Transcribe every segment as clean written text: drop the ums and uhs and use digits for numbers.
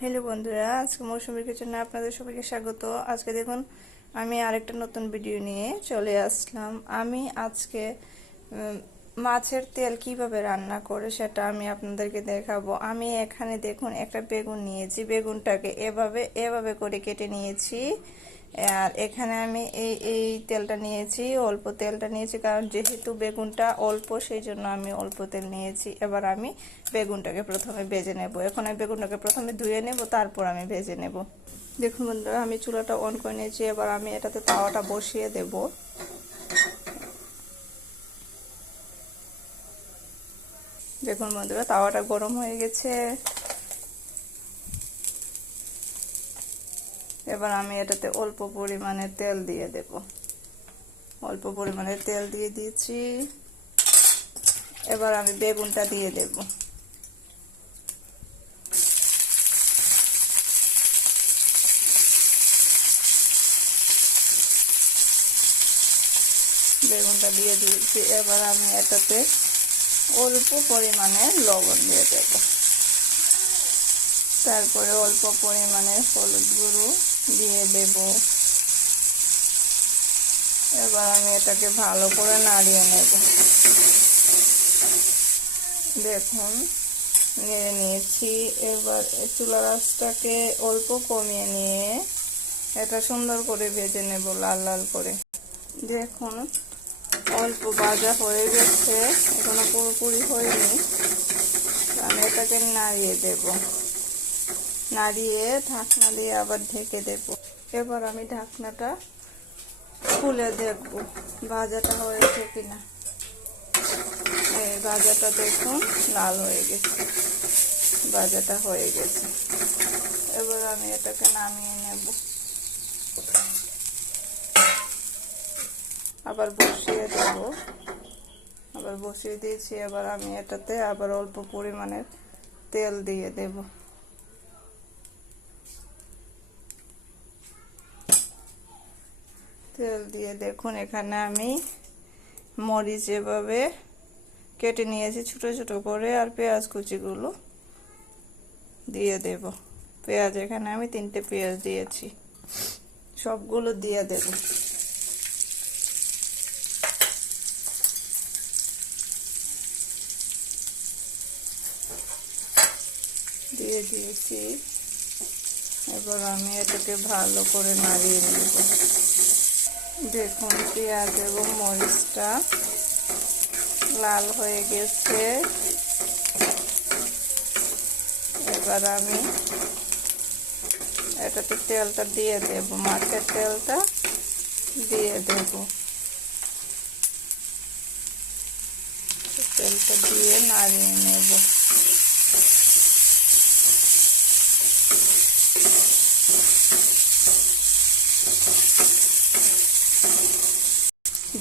Hello বন্ধুরা, আজকে মৌসুমীর কিচেনে আপনাদের সবাইকে স্বাগত। আজকে দেখুন আমি আরেকটা নতুন ভিডিও নিয়ে চলে আসলাম। আমি আজকে মাছের তেল কিভাবে রান্না করে সেটা আমি আপনাদেরকে দেখাবো। আমি এখানে দেখুন একটা বেগুন নিয়েছি, বেগুনটাকে এভাবে এভাবে করে কেটে নিয়েছি। আর এখানে আমি এই তেলটা নিয়েছি, অল্প তেলটা নিয়েছি, কারণ যেহেতু বেগুনটা অল্প সেই জন্য আমি অল্প তেল নিয়েছি। এবার আমি বেগুনটাকে প্রথমে ভেজে নেব। এখন আমি বেগুনটাকে প্রথমে ধুয়ে নেব, তারপর আমি ভেজে নেব। দেখুন বন্ধুরা, আমি চুলাটা অন করে নিয়েছি। এবার আমি এটাতে তাওয়াটা বসিয়ে দেব। দেখুন বন্ধুরা, তাওয়াটা গরম হয়ে গেছে। এবার আমি এটাতে অল্প পরিমাণে তেল দিয়ে দেব। অল্প পরিমাণে তেল দিয়ে দিয়েছি। এবার আমি বেগুনটা দিয়ে দেব। বেগুনটা দিয়ে দিয়েছি। এবার আমি এটাতে অল্প পরিমাণে লবণ দিয়ে দেব। তারপরে অল্প পরিমাণে হলুদ গুঁড়ো দিয়ে দেব। এবার আমি এটাকে ভালো করে নাড়িয়ে নেব। দেখুন নেড়ে নিয়েছি। এবার চুলার আঁচটাকে অল্প কমিয়ে নিয়ে এটা সুন্দর করে ভেজে নেব, লাল লাল করে। দেখুন অল্প ভাজা হয়ে গেছে, এখনো পুরোপুরি হয়নি। আমি এটাকে নাড়িয়ে দেব, নাড়িয়ে ঢাকনা দিয়ে আবার ঢেকে দেব। এবার আমি ঢাকনাটা খুলে দেখব ভাজাটা হয়েছে কিনা। এই ভাজাটা দেখুন লাল হয়ে গেছে, ভাজাটা হয়ে গেছে। এবার আমি এটাকে নামিয়ে নেব। আবার বসিয়ে দেব, আবার বসিয়ে দিয়েছি। এবার আমি এটাতে আবার অল্প পরিমাণে তেল দিয়ে দেব। তেল দিয়ে দেখুন এখানে আমি মরিচ এভাবে কেটে নিয়েছি ছোট ছোট করে, আর পেঁয়াজ কুচিগুলো দিয়ে দেব। পেঁয়াজ এখানে আমি 3টে পেঁয়াজ দিয়েছি, সবগুলো দিয়ে দেব। দিয়ে দিয়েছি। এবার আমি এটাকে ভালো করে নাড়িয়ে নেব। দেখুন পেঁয়াজ এবং মরিচটা লাল হয়ে গেছে। এবার আমি এটাতে তেলটা দিয়ে দেব, মাছের তেলটা দিয়ে দেব। তেলটা দিয়ে নাড়িয়ে নেব।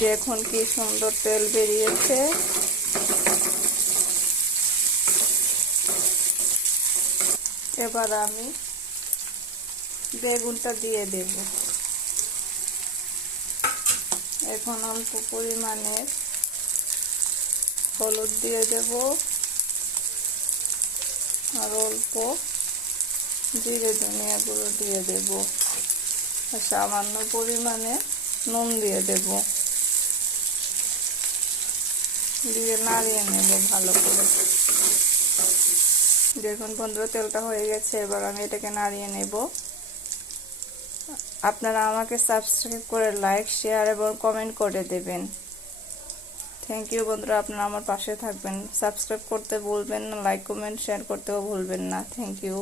দেখুন কি সুন্দর তেল বেরিয়েছে। এবার আমি বেগুনটা দিয়ে দেব। এখন অল্প পরিমাণে হলুদ দিয়ে দেব, আর অল্প জিরে ধনিয়া গুঁড়ো দিয়ে দেব, আর সামান্য পরিমাণে নুন দিয়ে দেব। দিয়ে নাড়িয়ে নেব ভালো করে। দেখুন বন্ধুরা, তেলটা হয়ে গেছে। এবার আমি এটাকে নাড়িয়ে নেব। আপনারা আমাকে সাবস্ক্রাইব করে লাইক, শেয়ার এবং কমেন্ট করে দেবেন। থ্যাংক ইউ বন্ধুরা, আপনারা আমার পাশে থাকবেন। সাবস্ক্রাইব করতে ভুলবেন না, লাইক কমেন্ট শেয়ার করতেও ভুলবেন না। Thank you.